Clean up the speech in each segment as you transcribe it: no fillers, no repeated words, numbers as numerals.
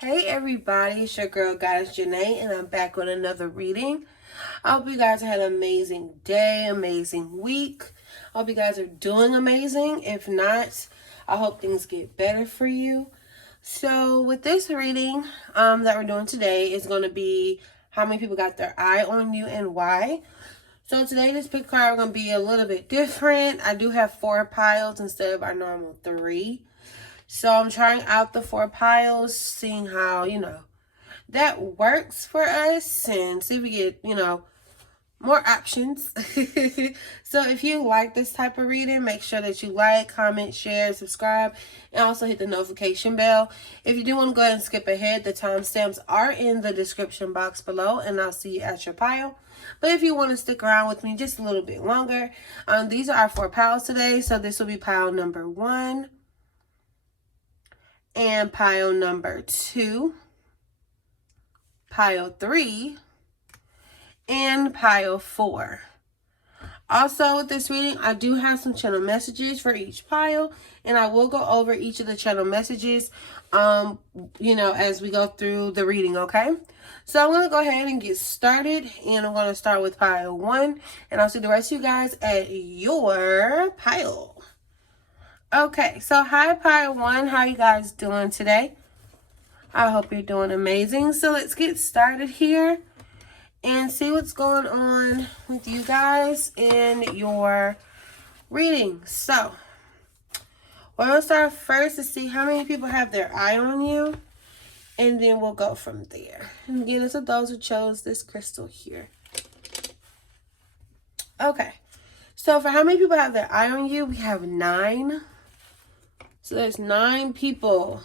Hey everybody, it's your girl Goddess Janee and I'm back with another reading. I hope you guys had an amazing day, amazing week. I hope you guys are doing amazing. If not, I hope things get better for you. So with this reading that we're doing today is going to be how many people got their eye on you and why. So today this pick card is going to be a little bit different. I do have 4 piles instead of our normal 3. So I'm trying out the 4 piles, seeing how, that works for us and see if we get, more options. So if you like this type of reading, make sure that you like, comment, share, subscribe, and also hit the notification bell. If you do want to go ahead and skip ahead, the timestamps are in the description box below, and I'll see you at your pile. But if you want to stick around with me just a little bit longer, these are our 4 piles today. So this will be pile number 1. And pile number 2, pile 3, and pile 4. Also with this reading, I do have some channel messages for each pile, and I will go over each of the channel messages, as we go through the reading, okay? So I'm going to go ahead and get started, and I'm going to start with pile 1, and I'll see the rest of you guys at your pile. Okay, so hi pile 1, how you guys doing today? I hope you're doing amazing. So let's get started here and see what's going on with you guys in your reading. So we're going to start first to see how many people have their eye on you, and then we'll go from there. And again, it's for those who chose this crystal here. Okay, so for how many people have their eye on you, we have 9. So there's 9 people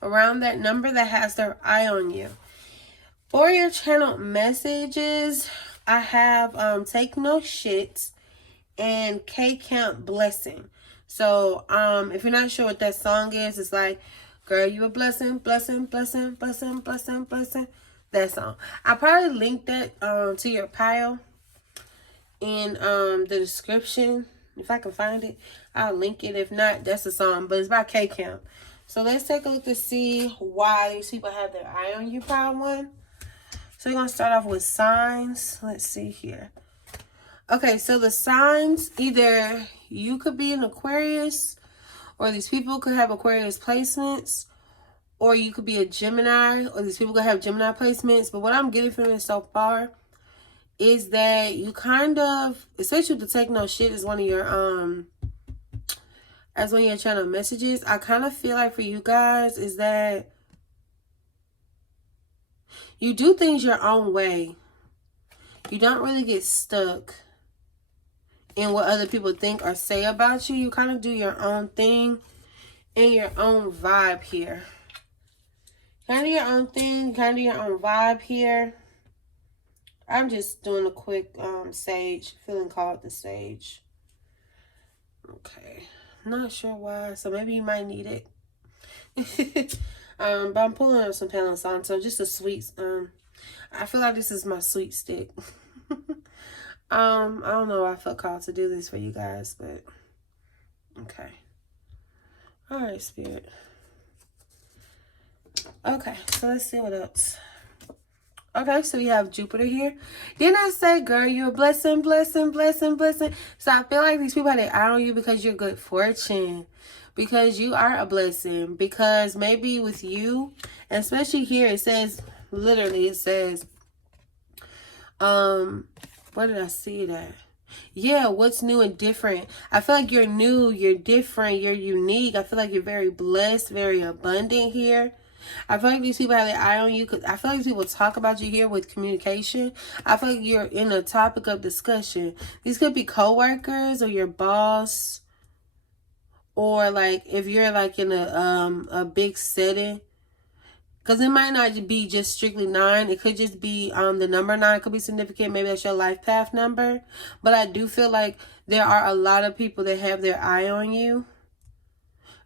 around that number that has their eye on you. For your channel messages, I have Take No Shit and K Count Blessing. So if you're not sure what that song is, it's like, girl, you a blessing, blessing, blessing, blessing, blessing, blessing. That song. I'll probably link that to your pile in the description. If I can find it, I'll link it. If not, that's the song, but it's by K Count. So let's take a look to see why these people have their eye on you, pile 1. So we're going to start off with signs. Let's see here. Okay, so the signs, either you could be an Aquarius, or these people could have Aquarius placements, or you could be a Gemini, or these people could have Gemini placements. But what I'm getting from this so far is that you kind of, especially with the Take No Shit is one of your as one of your channel messages, I kind of feel like for you guys is that you do things your own way. You don't really get stuck in what other people think or say about you. You kind of do your own thing and your own vibe here. Kind of your own thing, kind of your own vibe here. I'm just doing a quick sage, feeling called the sage. Okay. Not sure why, so maybe you might need it. But I'm pulling up some Palo Santo, just a sweet, I feel like this is my sweet stick. I don't know why I felt called to do this for you guys, but okay. All right, Spirit. Okay, so let's see what else. Okay, so we have Jupiter here. Didn't I say, girl, you're a blessing, blessing, blessing, blessing? So I feel like these people have their eye on you because you're good fortune. Because you are a blessing. Because maybe with you, and especially here, it says, literally, it says, where did I see that? Yeah, what's new and different? I feel like you're new, you're different, you're unique. I feel like you're very blessed, very abundant here. I feel like these people have their eye on you because I feel like these people talk about you here with communication. I feel like you're in a topic of discussion. These could be co-workers or your boss, or like if you're like in a big setting, because it might not be just strictly 9. It could just be the number 9 could be significant. Maybe that's your life path number. But I do feel like there are a lot of people that have their eye on you.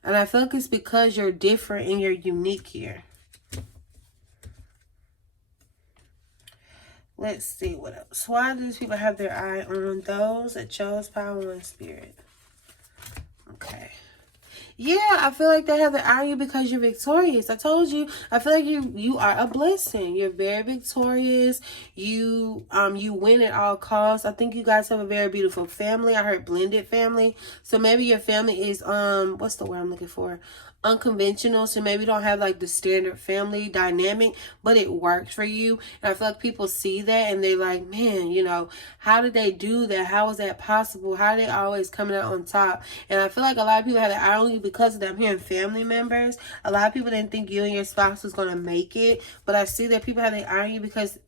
And I feel like it's because you're different and you're unique here. Let's see what else. Why do these people have their eye on those that chose pile 1 spirit? Okay. Yeah, I feel like they have the eye on you because you're victorious. I told you. I feel like you are a blessing. You're very victorious. You win at all costs. I think you guys have a very beautiful family. I heard blended family. So maybe your family is what's the word I'm looking for? Unconventional, so maybe you don't have like the standard family dynamic, but it works for you. And I feel like people see that and they're like, man, how did they do that? How is that possible? How are they always coming out on top? And I feel like a lot of people have the eye on you because of them. I'm hearing family members. A lot of people didn't think you and your spouse was going to make it, but I see that people have the eye on you because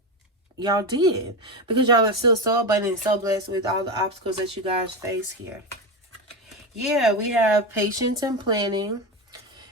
y'all did, because y'all are still so abundant and so blessed with all the obstacles that you guys face here. Yeah, we have patience and planning.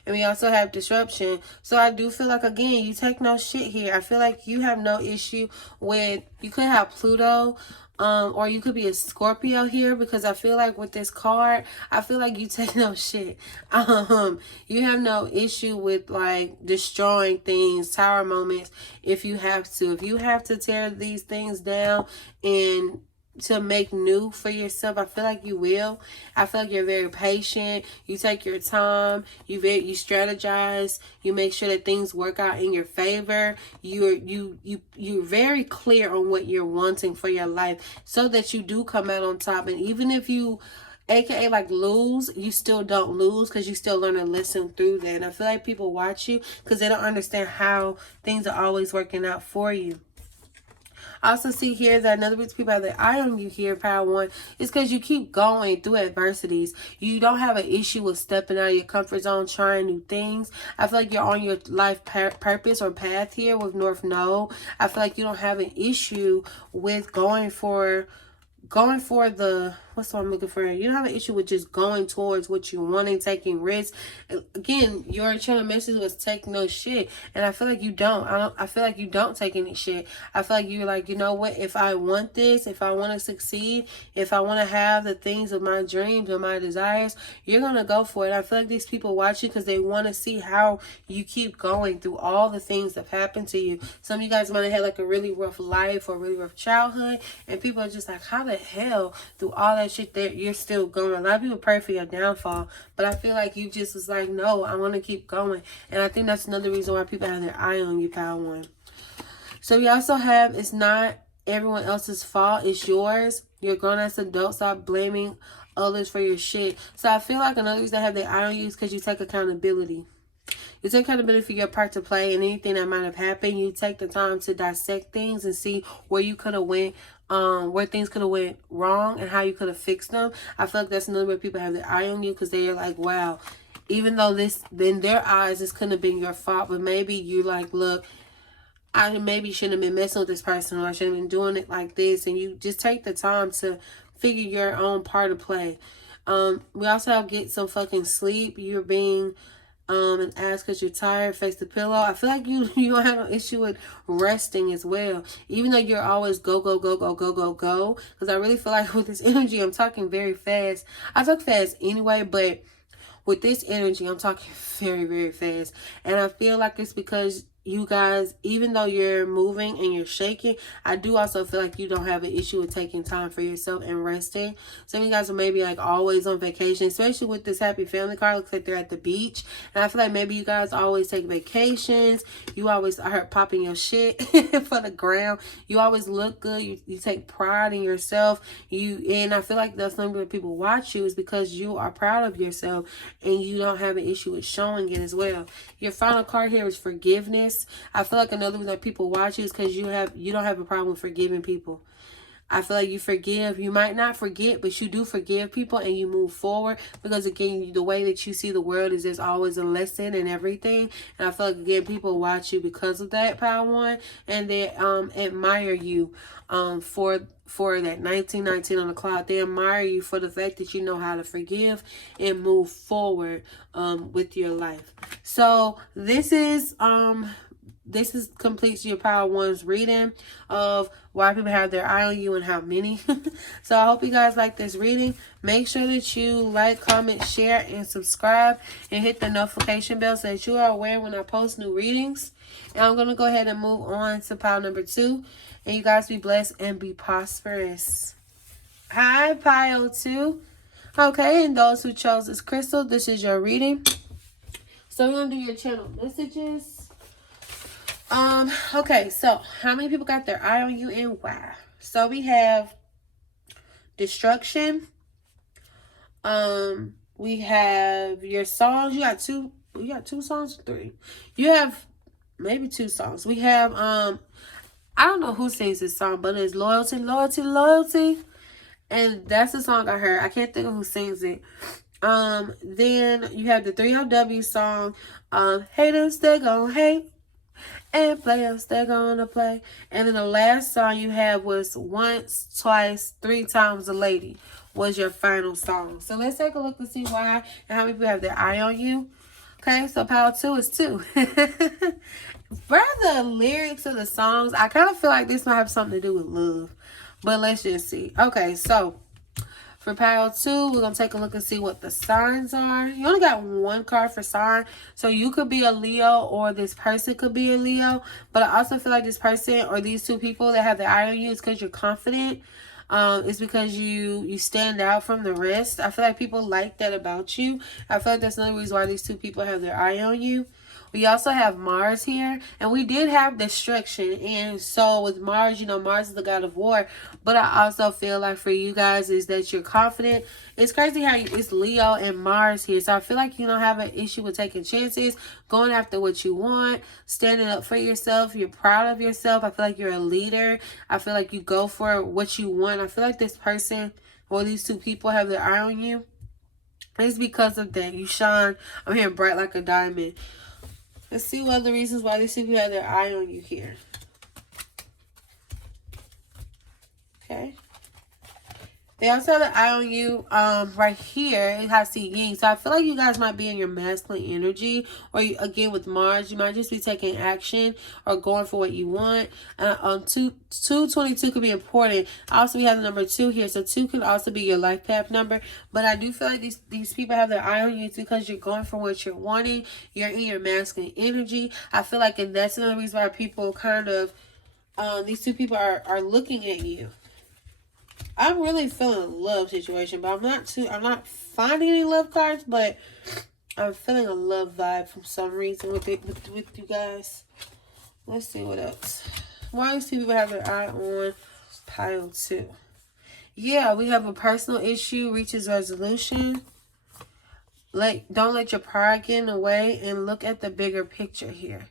And we also have disruption. So I do feel like, again, you take no shit here. I feel like you have no issue with, you could have Pluto, or you could be a Scorpio here, because I feel like with this card, I feel like you take no shit. You have no issue with like destroying things, tower moments, if you have to. If you have to tear these things down and to make new for yourself, I feel like you will. I feel like you're very patient. You take your time. You strategize. You make sure that things work out in your favor. You're very clear on what you're wanting for your life, so that you do come out on top. And even if you AKA like lose, you still don't lose, because you still learn a lesson through that. And I feel like people watch you because they don't understand how things are always working out for you. I also see here that another reason people have their eye on you here, Power One, is because you keep going through adversities. You don't have an issue with stepping out of your comfort zone, trying new things. I feel like you're on your life purpose or path here with North Node. I feel like you don't have an issue with going for the, what's what I'm looking for? You don't have an issue with just going towards what you want and taking risks. Again, your channel message was take no shit. And I feel like you don't. I feel like you don't take any shit. I feel like you're like, you know what? If I want this, if I want to succeed, if I want to have the things of my dreams or my desires, you're going to go for it. I feel like these people watch you because they want to see how you keep going through all the things that have happened to you. Some of you guys might have had like a really rough life or really rough childhood, and people are just like, how the hell through all that shit that you're still going? A lot of people pray for your downfall, but I feel like you just was like, no, I want to keep going. And I think that's another reason why people have their eye on you, Power One. So we also have, it's not everyone else's fault, it's yours. You're grown as adults. Stop blaming others for your shit. So I feel like another reason they have their eye on you is because you take accountability. You take accountability for your part to play in anything that might have happened. You take the time to dissect things and see where you could have went, where things could have went wrong and how you could have fixed them. I feel like that's another way people have their eye on you, because they are like, wow, even though this, in their eyes, this couldn't have been your fault, but maybe you're like, look, I maybe shouldn't have been messing with this person, or I shouldn't have been doing it like this. And you just take the time to figure your own part to play. We also have get some fucking sleep. You're being and ask because you're tired, face the pillow. I feel like you don't have an issue with resting as well, even though you're always go because I really feel like with this energy, I'm talking very fast. I talk fast anyway, but with this energy, I'm talking very, very fast. And I feel like it's because you guys, even though you're moving and you're shaking, I do also feel like you don't have an issue with taking time for yourself and resting. Some of you guys are maybe like always on vacation, especially with this happy family card. Looks like they're at the beach. And I feel like maybe you guys always take vacations. You always are popping your shit for the ground. You always look good. You take pride in yourself. And I feel like that's something that people watch you, is because you are proud of yourself and you don't have an issue with showing it as well. Your final card here is forgiveness. I feel like another reason that people watch you is because you don't have a problem with forgiving people. I feel like you forgive. You might not forget, but you do forgive people and you move forward, because again, the way that you see the world is there's always a lesson in everything. And I feel like, again, people watch you because of that, Power One, and they admire you for that 1919 on the clock. They admire you for the fact that you know how to forgive and move forward with your life. So this completes your Power One's reading of why people have their eye on you and how many. So I hope you guys like this reading. Make sure that you like, comment, share, and subscribe, and hit the notification bell so that you are aware when I post new readings. And I'm going to go ahead and move on to pile number 2. And you guys be blessed and be prosperous. Hi, pile 2. Okay, and those who chose this crystal, this is your reading. So we're going to do your channel messages. Okay, so how many people got their eye on you and why? So we have destruction. We have your songs. You got two songs or three? You have maybe two songs. We have I don't know who sings this song, but it's Loyalty, Loyalty, Loyalty. And that's the song I heard. I can't think of who sings it. Then you have the 3LW song, Haters, they gon' hate, and players, they're gonna play. And then the last song you had was Once, Twice, Three Times a Lady was your final song. So let's take a look to see why and how many people have their eye on you. Okay, so power 2 is 2. Rather lyrics of the songs, I kind of feel like this might have something to do with love. But let's just see. Okay, so for pile 2, we're going to take a look and see what the signs are. You only got one card for sign. So you could be a Leo or this person could be a Leo. But I also feel like this person or these two people that have their eye on you is because you're confident. It's because you stand out from the rest. I feel like people like that about you. I feel like that's another reason why these two people have their eye on you. We also have Mars here, and we did have destruction. And so with Mars, you know, Mars is the god of war. But I also feel like for you guys is that you're confident. It's crazy how it's Leo and Mars here. So I feel like you don't have an issue with taking chances, going after what you want, standing up for yourself. You're proud of yourself. I feel like you're a leader. I feel like you go for what you want. I feel like this person or these two people have their eye on you. It's because of that. You shine. I'm hearing bright like a diamond. Let's see what other reasons why these people have their eye on you here. Okay. They also have the eye on you right here. It has the yin. So I feel like you guys might be in your masculine energy. Or you, again with Mars, you might just be taking action or going for what you want. 222 could be important. Also, we have the number 2 here. So 2 could also be your life path number. But I do feel like these people have their eye on you because you're going for what you're wanting. You're in your masculine energy. I feel like and that's another reason why people kind of, these two people are looking at you. I'm really feeling a love situation, but I'm not finding any love cards, but I'm feeling a love vibe for some reason with you guys. Let's see what else. Why do people have their eye on pile 2? Yeah, we have a personal issue reaches resolution. Don't let your pride get in the way and look at the bigger picture here.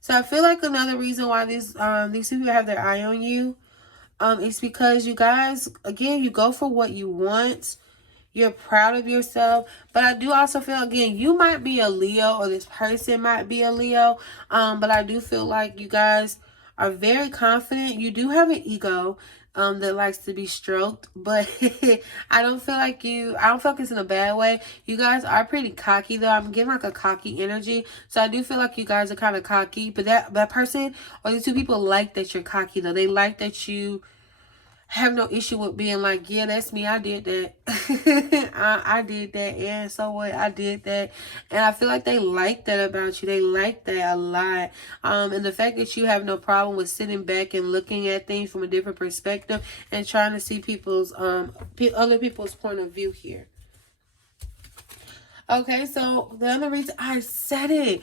So I feel like another reason why these people have their eye on you. It's because you guys, again, you go for what you want. You're proud of yourself. But I do also feel, again, you might be a Leo or this person might be a Leo. But I do feel like you guys are very confident. You do have an ego that likes to be stroked. But I don't feel like it's in a bad way. You guys are pretty cocky, though. I'm getting like a cocky energy. So I do feel like you guys are kind of cocky. But that person or these two people like that you're cocky, though. They like that you have no issue with being like, yeah, that's me. I did that. I did that. Yeah, so what? I did that. And I feel like they like that about you. They like that a lot. And the fact that you have no problem with sitting back and looking at things from a different perspective and trying to see people's other people's point of view here. Okay, so the other reason I said it.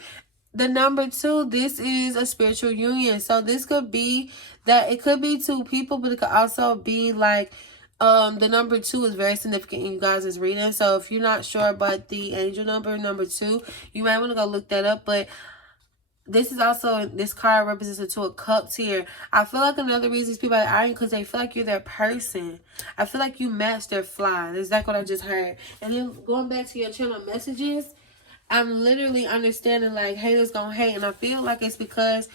The number 2, this is a spiritual union. So this could be that it could be 2 people, but it could also be like the number 2 is very significant in you guys' reading. So if you're not sure about the angel number 2, you might want to go look that up. But this is also, this card represents the 2 of cups here. I feel like another reason these people are eyeing because they feel like you're their person. I feel like you match their fly. That's exactly what I just heard. And then going back to your channel messages, I'm literally understanding like haters gonna hate, and I feel like it's because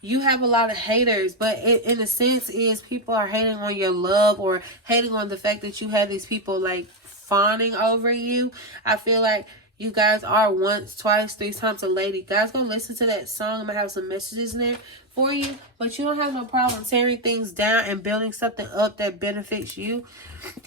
you have a lot of haters, but in a sense is people are hating on your love or hating on the fact that you have these people like fawning over you. I feel like you guys are once, twice, 3 times a lady. Guys, go listen to that song. I'm gonna have some messages in there for you, but you don't have no problem tearing things down and building something up that benefits you.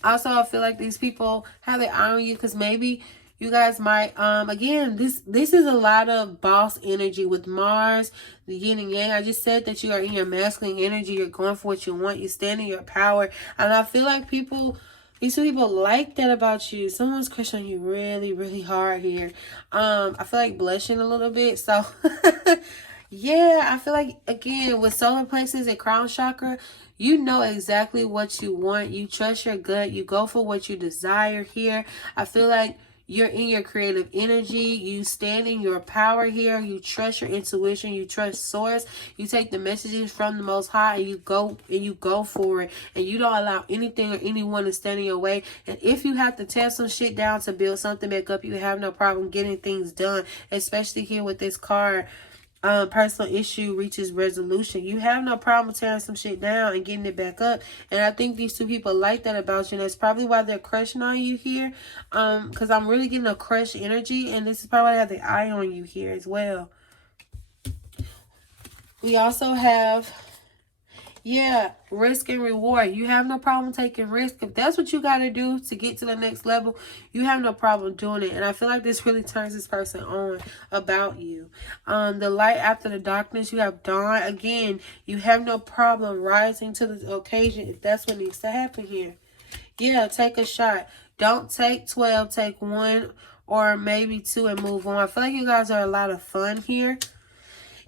Also, I feel like these people have their eye on you because maybe you guys might, again, this is a lot of boss energy with Mars, the yin and yang. I just said that you are in your masculine energy. You're going for what you want. You stand in your power. And I feel like people These two people like that about you. Someone's crushing on you really, really hard here. I feel like blushing a little bit. So, yeah, I feel like, again, with solar plexus and crown chakra, you know exactly what you want. You trust your gut. You go for what you desire here. I feel like you're in your creative energy. You stand in your power here. You trust your intuition. You trust source. You take the messages from the Most High and you go for it. And you don't allow anything or anyone to stand in your way. And if you have to tear some shit down to build something back up, you have no problem getting things done. Especially here with this card. Personal issue reaches resolution. You have no problem tearing some shit down and getting it back up. And I think these two people like that about you. And that's probably why they're crushing on you here. Because I'm really getting a crush energy. And this is probably why they have the eye on you here as well. We also have, yeah, risk and reward. You have no problem taking risk. If that's what you got to do to get to the next level, you have no problem doing it. And I feel like this really turns this person on about you. The light after the darkness, you have dawn. Again, you have no problem rising to the occasion if that's what needs to happen here. Yeah, take a shot. Don't take 12, take 1 or maybe 2 and move on. I feel like you guys are a lot of fun here.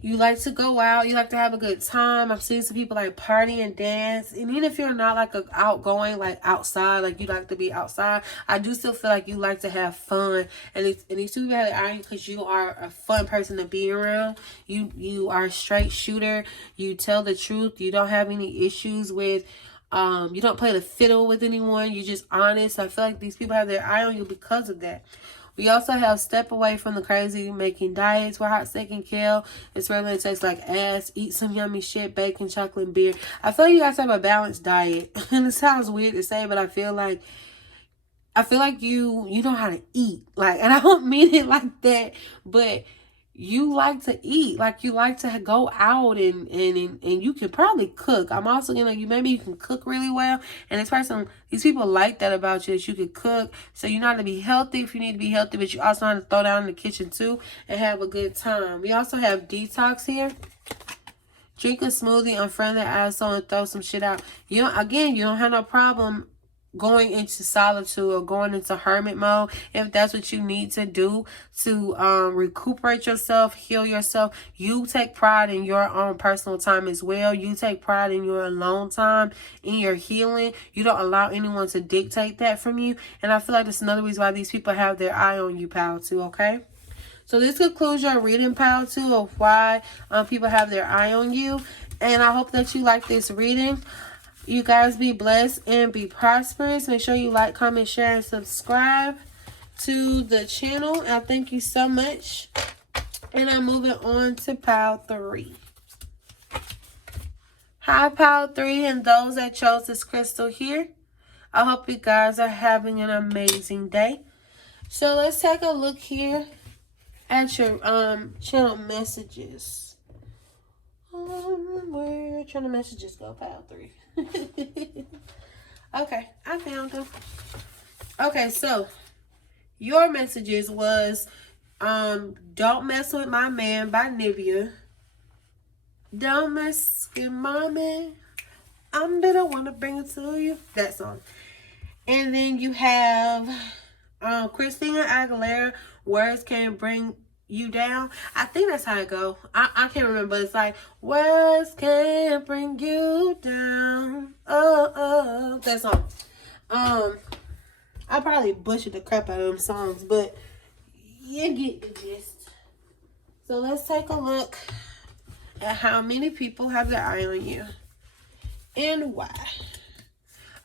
You like to go out. You like to have a good time. I've seen some people like party and dance. And even if you're not like a outgoing, like outside, like you like to be outside, I do still feel like you like to have fun. And these two people are because you are a fun person to be around. You are a straight shooter. You tell the truth. You don't have any issues with you don't play the fiddle with anyone. You're just honest. I feel like these people have their eye on you because of that. We also have step away from the crazy making diets. We're hot, steak, and kale. It's regular. It tastes like ass. Eat some yummy shit, bacon, chocolate, and beer. I feel like you guys have a balanced diet. And it sounds weird to say, but I feel like you know how to eat. Like, and I don't mean it like that, but you like to eat. Like, you like to go out and you can probably cook. I'm also you maybe you can cook really well. And these people like that about you, that you can cook. So you know how to be healthy if you need to be healthy, but you also know how to throw down in the kitchen too and have a good time. We also have detox here. Drink a smoothie, unfriend that asshole, and throw some shit out. You don't have no problem going into solitude or going into hermit mode if that's what you need to do to recuperate yourself, heal yourself. You take pride in your own personal time as well. You take pride in your alone time, in your healing. You don't allow anyone to dictate that from you. And I feel like that's another reason why these people have their eye on you, pal, too. Okay, so this concludes your reading, pal, too, of why people have their eye on you. And I hope that you like this reading. You guys be blessed and be prosperous. Make sure you like, comment, share, and subscribe to the channel. I thank you so much. And I'm moving on to pile 3. Hi, pile 3, and those that chose this crystal here. I hope you guys are having an amazing day. So let's take a look here at your channel messages. Where channel messages go, pile 3? Okay, I found them. Okay, so your messages was Don't Mess With My Man by Nivea. Don't mess with my man. I'm the one to bring it to you. That song. And then you have Christina Aguilera, Words Can't Bring You Down. I think that's how it go. I can't remember, but it's like, words can't bring you down. Oh, that song. I probably butchered the crap out of them songs, but you get the gist. So let's take a look at how many people have their eye on you and why.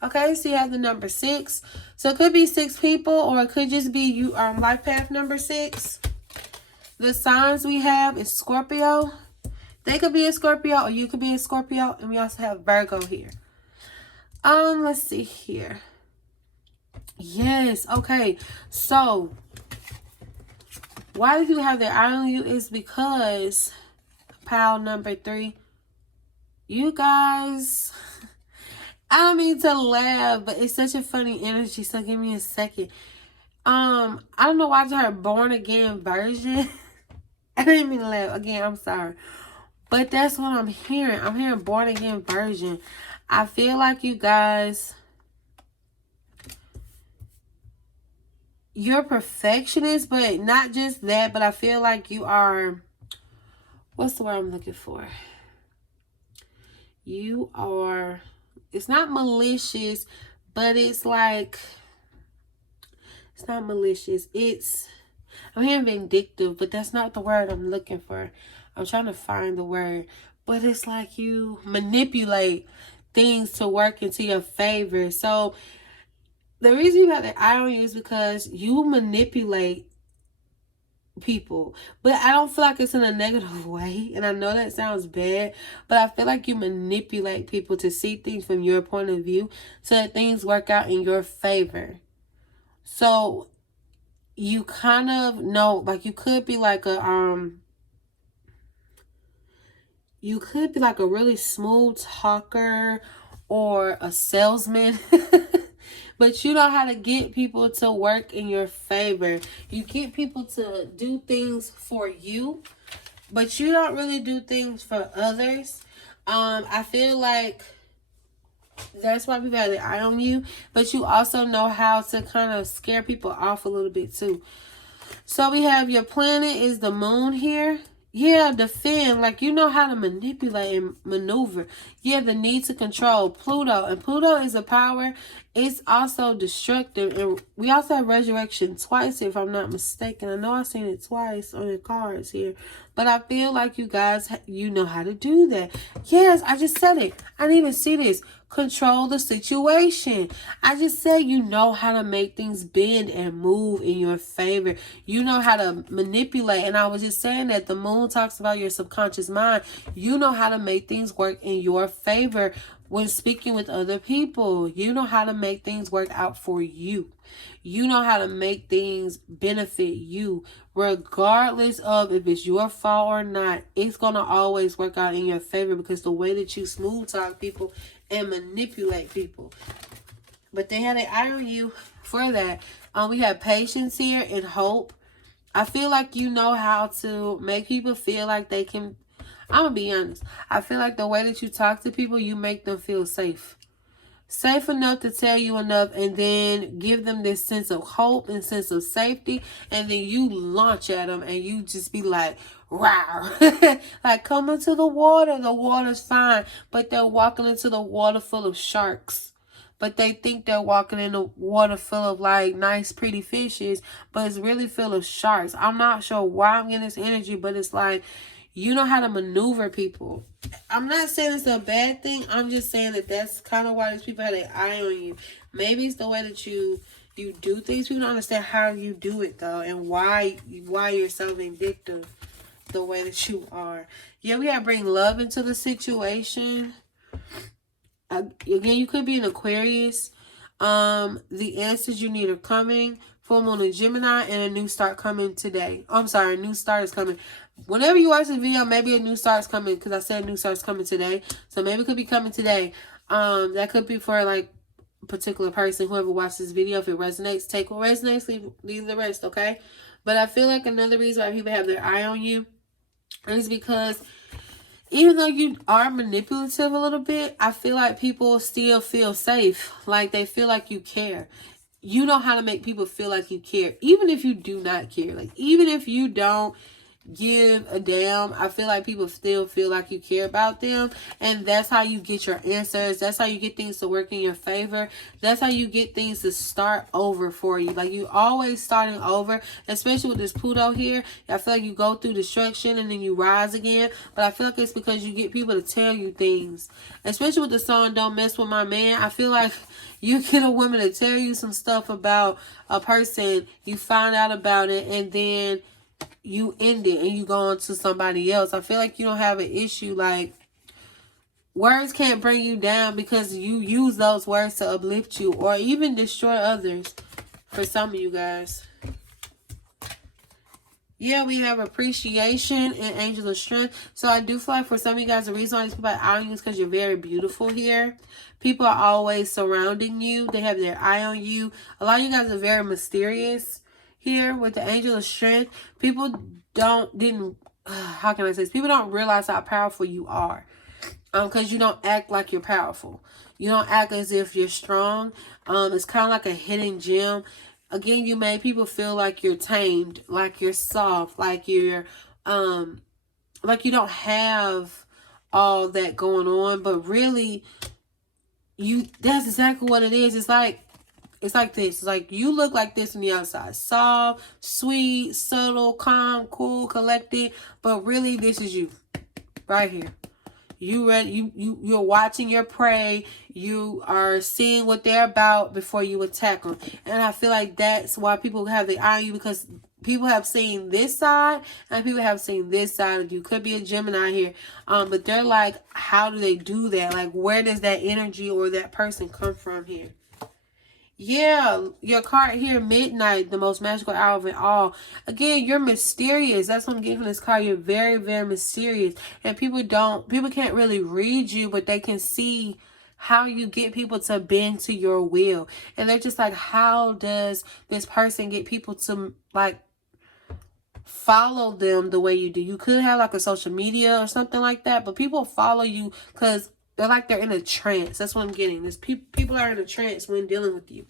Okay, so you have the number 6. So it could be 6 people, or it could just be you, life path number 6. The signs we have is Scorpio. They could be a Scorpio, or you could be a Scorpio. And we also have Virgo here. Let's see here. Yes, okay. So, why do you have their eye on you is because, pile number 3, you guys, I don't mean to laugh, but it's such a funny energy, so give me a second. I don't know why I heard born again version. I didn't mean to laugh. Again, I'm sorry. But that's what I'm hearing. I'm hearing born again version. I feel like you guys you're a perfectionist, but not just that, but I feel like you are, what's the word I'm looking for? You are, it's not malicious, but it's like, it's not malicious. I'm hearing vindictive, but that's not the word I'm looking for. I'm trying to find the word. But it's like you manipulate things to work into your favor. So the reason you have the eye on you is because you manipulate people. But I don't feel like it's in a negative way. And I know that sounds bad, but I feel like you manipulate people to see things from your point of view so that things work out in your favor. So you kind of know, like, you could be like a really smooth talker or a salesman. But you know how to get people to work in your favor. You get people to do things for you, but you don't really do things for others. I feel like that's why people have their eye on you, but you also know how to kind of scare people off a little bit too. So we have your planet is the moon here. Yeah, defend. Like, you know how to manipulate and maneuver. Yeah, the need to control. Pluto. And Pluto is a power. It's also destructive. And we also have resurrection twice, if I'm not mistaken. I know I've seen it twice on the cards here. But I feel like you guys, you know how to do that. Yes, I just said it. I didn't even see this. Control the situation. I just said you know how to make things bend and move in your favor. You know how to manipulate. And I was just saying that the moon talks about your subconscious mind. You know how to make things work in your favor when speaking with other people. You know how to make things work out for you. You know how to make things benefit you. Regardless of if it's your fault or not, it's going to always work out in your favor because the way that you smooth talk people and manipulate people. But they had an eye on you for that. We have patience here and hope. I feel like you know how to make people feel like they can. I'm going to be honest. I feel like the way that you talk to people, you make them feel safe. Safe enough to tell you enough and then give them this sense of hope and sense of safety. And then you launch at them and you just be like, wow. Like, come into the water. The water's fine. But they're walking into the water full of sharks. But they think they're walking in the water full of like nice pretty fishes. But it's really full of sharks. I'm not sure why I'm getting this energy. But it's like, you know how to maneuver people. I'm not saying it's a bad thing. I'm just saying that that's kind of why these people have their eye on you. Maybe it's the way that you do things. People don't understand how you do it, though, and why you're so vindictive the way that you are. Yeah, we gotta bring love into the situation. Again, you could be an Aquarius. The answers you need are coming. Full moon in Gemini and a new start coming today. Oh, I'm sorry, a new start is coming. Whenever you watch this video, maybe a new start is coming because I said new start is coming today. So maybe it could be coming today. That could be for like a particular person, whoever watches this video. If it resonates, take what resonates, leave the rest, okay? But I feel like another reason why people have their eye on you is because even though you are manipulative a little bit, I feel like people still feel safe. Like they feel like you care. You know how to make people feel like you care. Even if you do not care. Like even if you don't give a damn, I feel like people still feel like you care about them. And that's how you get your answers. That's how you get things to work in your favor. That's how you get things to start over for you. Like you always starting over, especially with this Pluto here. I feel like you go through destruction and then you rise again. But I feel like it's because you get people to tell you things. Especially with the song Don't Mess With My Man. I feel like you get a woman to tell you some stuff about a person. You find out about it and then you end it and you go on to somebody else. I feel like you don't have an issue. Like words can't bring you down because you use those words to uplift you or even destroy others for some of you guys. Yeah, we have appreciation and angel of strength. So I do feel like for some of you guys, the reason why these people are eyeing you is because you're very beautiful here. People are always surrounding you. They have their eye on you. A lot of you guys are very mysterious here with the angel of strength. People how can I say this? People don't realize how powerful you are. Because you don't act like you're powerful. You don't act as if you're strong. It's kind of like a hidden gem. again, you made people feel like you're tamed, like you're soft, like you're like you don't have all that going on, but really that's exactly what it is. It's like this. It's like you look like this on the outside. Soft, sweet, subtle, calm, cool, collected, but really this is you right here. You're watching your prey. You are seeing what they're about before you attack them. And I feel like that's why people have the eye on you, because people have seen this side and people have seen this side of you. Could be a Gemini here. But they're like, how do they do that? Like, where does that energy or that person come from here? Yeah, your card here, midnight, the most magical hour of it all. Again, you're mysterious. That's what I'm getting from this card. You're very, very mysterious. And people can't really read you, but they can see how you get people to bend to your will. And they're just like, how does this person get people to, like, follow them the way you do? You could have like a social media or something like that, but people follow you because they're in a trance. That's what I'm getting. People are in a trance when dealing with you.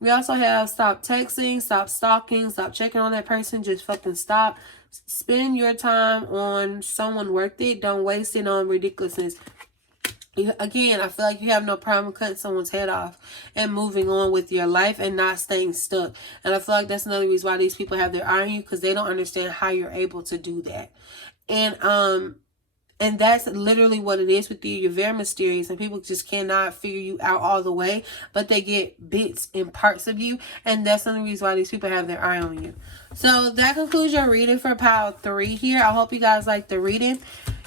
We also have stop texting, stop stalking, stop checking on that person. Just fucking stop. Spend your time on someone worth it. Don't waste it on ridiculousness. Again, I feel like you have no problem cutting someone's head off and moving on with your life and not staying stuck. And I feel like that's another reason why these people have their eye on you, because they don't understand how you're able to do that. And that's literally what it is with you. You're very mysterious and people just cannot figure you out all the way, but they get bits and parts of you. And that's the only reason why these people have their eye on you. So that concludes your reading for pile 3 here. I hope you guys like the reading.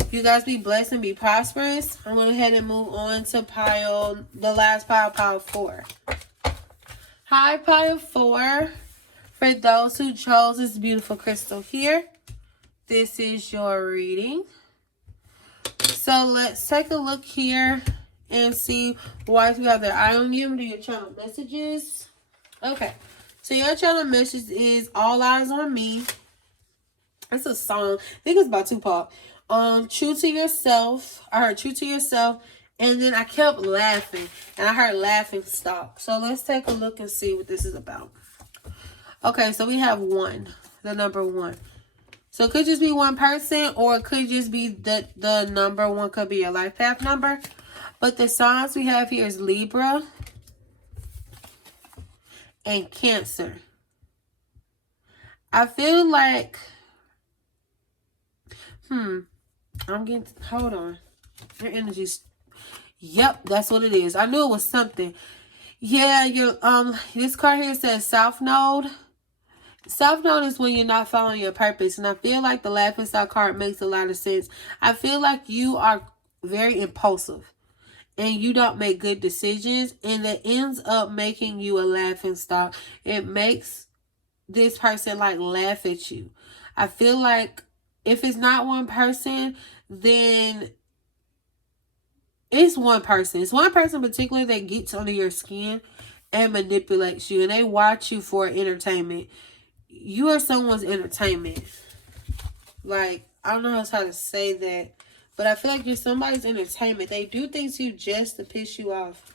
You guys be blessed and be prosperous. I'm going to go ahead and move on to the last pile 4. Hi, pile 4. For those who chose this beautiful crystal here, this is your reading. So let's take a look here and see why you have their eye on you. Do your channel messages? Okay. So your channel message is All Eyes on Me. It's a song. I think it's by Tupac. True to Yourself. I heard True to Yourself. And then I kept laughing. And I heard laughing stop. So let's take a look and see what this is about. Okay, so we have 1. The number 1. So it could just be one person, or it could just be the number 1 could be your life path number. But the signs we have here is Libra and Cancer. I feel like, hold on. Your energy's, yep, that's what it is. I knew it was something. Yeah, this card here says South Node. South Node is when you're not following your purpose. And I feel like the laughing stock card makes a lot of sense. I feel like you are very impulsive and you don't make good decisions, and that ends up making you a laughing stock. It makes this person like laugh at you. I feel like if it's not one person, then it's one person. It's one person in particular that gets under your skin and manipulates you, and they watch you for entertainment. You are someone's entertainment. Like, I don't know how to say that, but I feel like you're somebody's entertainment. They do things to you just to piss you off.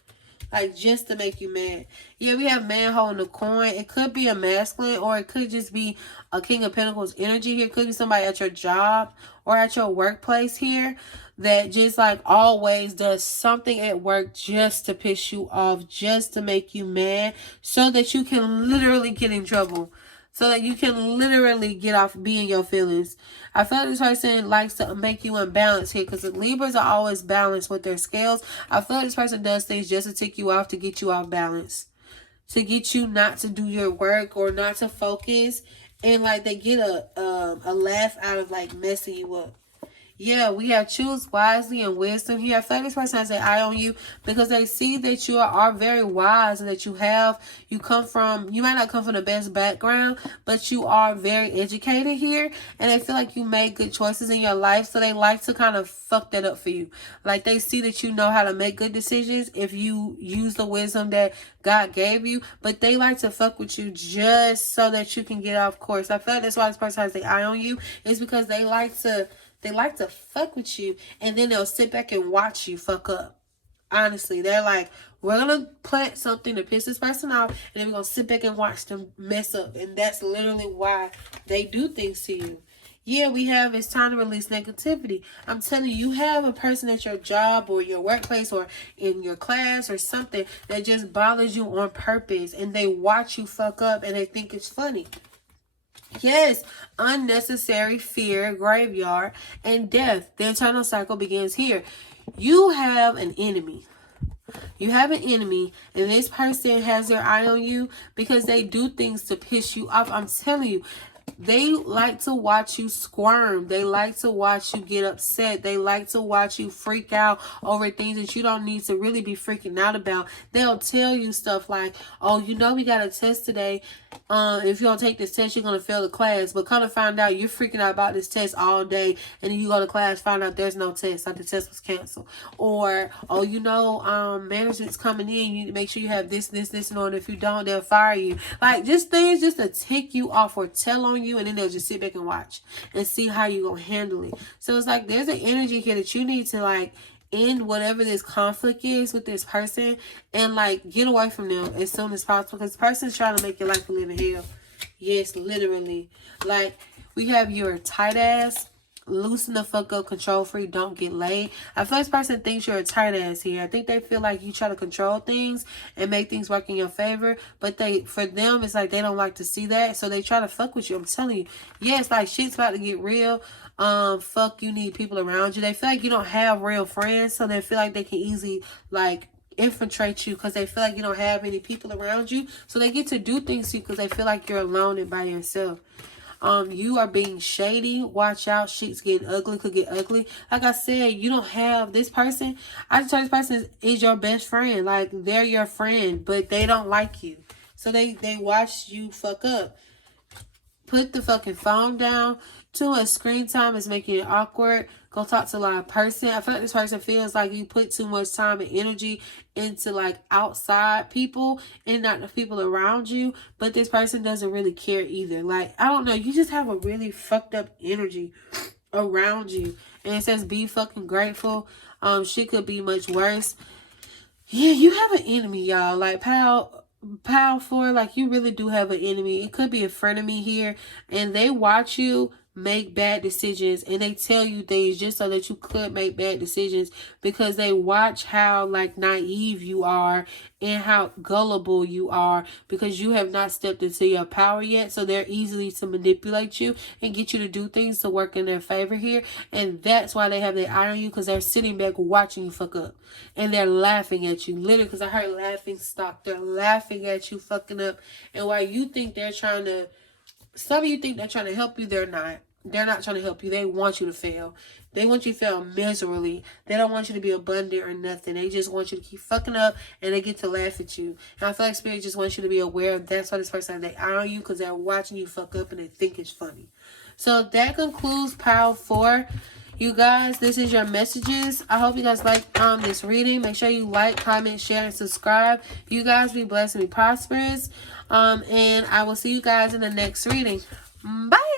Like, just to make you mad. Yeah, we have man holding a coin. It could be a masculine, or it could just be a King of Pentacles energy here. It could be somebody at your job or at your workplace here that just like always does something at work just to piss you off, just to make you mad, so that you can literally get in trouble. So that you can literally get off being your feelings. I feel like this person likes to make you unbalanced here, because the Libras are always balanced with their scales. I feel like this person does things just to tick you off, to get you off balance. To get you not to do your work or not to focus. And like they get a laugh out of like messing you up. Yeah, we have choose wisely and wisdom here. I feel like this person has an eye on you because they see that you are very wise, and that you might not come from the best background, but you are very educated here. And they feel like you made good choices in your life, so they like to kind of fuck that up for you. Like they see that you know how to make good decisions if you use the wisdom that God gave you, but they like to fuck with you just so that you can get off course. I feel like that's why this person has the eye on you, is because they like to fuck with you, and then they'll sit back and watch you fuck up. Honestly, they're like, we're going to plant something to piss this person off, and then we're going to sit back and watch them mess up. And that's literally why they do things to you. Yeah, we have, it's time to release negativity. I'm telling you, you have a person at your job or your workplace or in your class or something that just bothers you on purpose, and they watch you fuck up and they think it's funny. Yes, unnecessary fear, graveyard, and death. The eternal cycle begins here. You have an enemy. You have an enemy, and this person has their eye on you because they do things to piss you off. I'm telling you, they like to watch you squirm. They like to watch you get upset. They like to watch you freak out over things that you don't need to really be freaking out about. They'll tell you stuff like, oh, you know, we got a test today. If you don't take this test, you're going to fail the class. But kind of find out you're freaking out about this test all day. And then you go to class, find out there's no test. Like the test was canceled. Or, oh, you know, management's coming in. You make sure you have this, in order. If you don't, they'll fire you. Like, just things just to tick you off or tell on you. And then they'll just sit back and watch and see how you going to handle it. So it's like there's an energy here that you need to, like, end whatever this conflict is with this person and, like, get away from them as soon as possible, because this person's trying to make your life a living hell. Yes, literally. Like, we have your tight ass, loosen the fuck up, control free, don't get laid. I feel this person thinks you're a tight ass here. I think they feel like you try to control things and make things work in your favor, but for them it's like they don't like to see that, so they try to fuck with you. I'm telling you, yeah, it's like shit's about to get real. Fuck, you need people around you. They feel like you don't have real friends, so they feel like they can easily, like, infiltrate you because they feel like you don't have any people around you, so they get to do things to you because they feel like you're alone and by yourself. You are being shady. Watch out. Shit's getting ugly. Could get ugly. Like I said, you don't have this person. I just told this person is your best friend. Like, they're your friend, but they don't like you. So they watch you fuck up. Put the fucking phone down. Too much screen time is making it awkward. Go talk to a live person. I feel like this person feels like you put too much time and energy into, like, outside people and not the people around you. But this person doesn't really care either. Like, I don't know. You just have a really fucked up energy around you. And it says be fucking grateful. Shit could be much worse. Yeah, you have an enemy, y'all. Like, powerful, like, you really do have an enemy. It could be a frenemy here, and they watch you make bad decisions, and they tell you things just so that you could make bad decisions, because they watch how, like, naive you are and how gullible you are, because you have not stepped into your power yet. So they're easily to manipulate you and get you to do things to work in their favor here. And that's why they have their eye on you, because they're sitting back watching you fuck up, and they're laughing at you, literally, because I heard laughing stock. They're laughing at you fucking up. And while you think they're trying to, some of you think they're trying to help you, they're not. They're not trying to help you. They want you to fail. They want you to fail miserably. They don't want you to be abundant or nothing. They just want you to keep fucking up, and they get to laugh at you. And I feel like Spirit just wants you to be aware of that's why this person has their eye on you, because they're watching you fuck up and they think it's funny. So that concludes Pile 4. You guys, this is your messages. I hope you guys like this reading. Make sure you like, comment, share, and subscribe. You guys be blessed and be prosperous. And I will see you guys in the next reading. Bye.